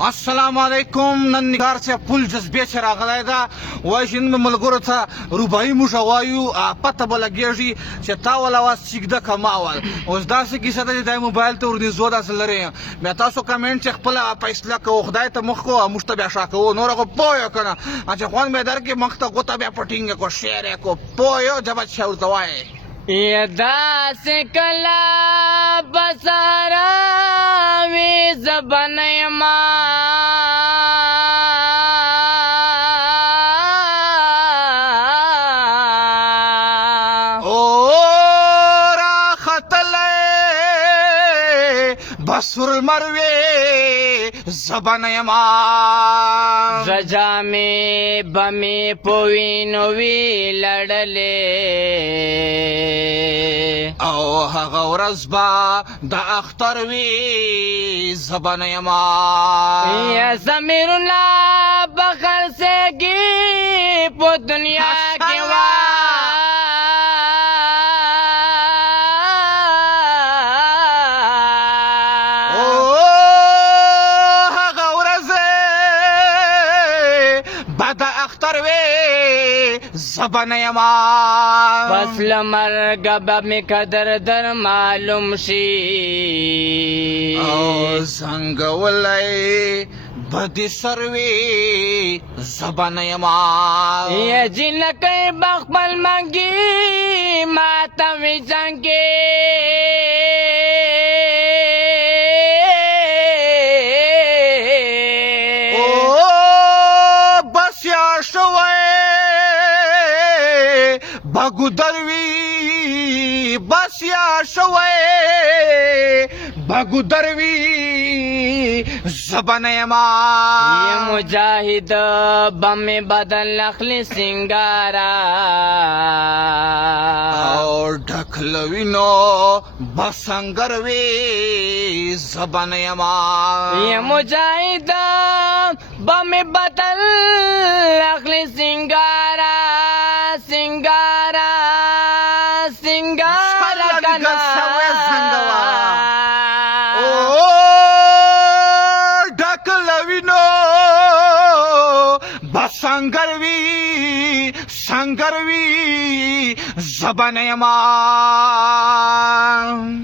السلام علیکم. نن نگار چې پل جذبې چې راغلی ده وایي چې نن به ملګرو ته روبایي موږ وایو پته به لګېږي چې تا ول اواز چیږده که ما ول. اوس داسې کیسه ده چې دا موبایل ته ورنږدې داسې لرې بیا تاسو کمنټ چې خپله فیصله کوو خدای ته مخ کوو موږ ته بیا شا کوو نور خو پوه یو که نه چې خوند به یې درکړي مخ ته ګوته بیا په ټینګه کړو شعر یې کړو پوه یو جبه چې ورته وایې داسې کله بساره وي زبن یما بسر المروی زبان یما رجا میں بمی پوینوی لڑلے او هغه ورځ با د اختر وی زبان یما یا زمیر الله بخر سے گی په دنیا کې وا زبان یما پس لمرگ بمی قدر در معلوم شی او زنگ ولی بدی سروی زبان یما یا جنکی بخبل منگی ماتوی زنگی بگو دروی بس یا شوی بگو دروی زبان یما یہ مجاہد بم بدل اخلی سنگارا اور ڈھکلوی نو بسنگروی زبان یما یہ مجاہد بم بدل اخلی سنگارا سنگروی زبان یما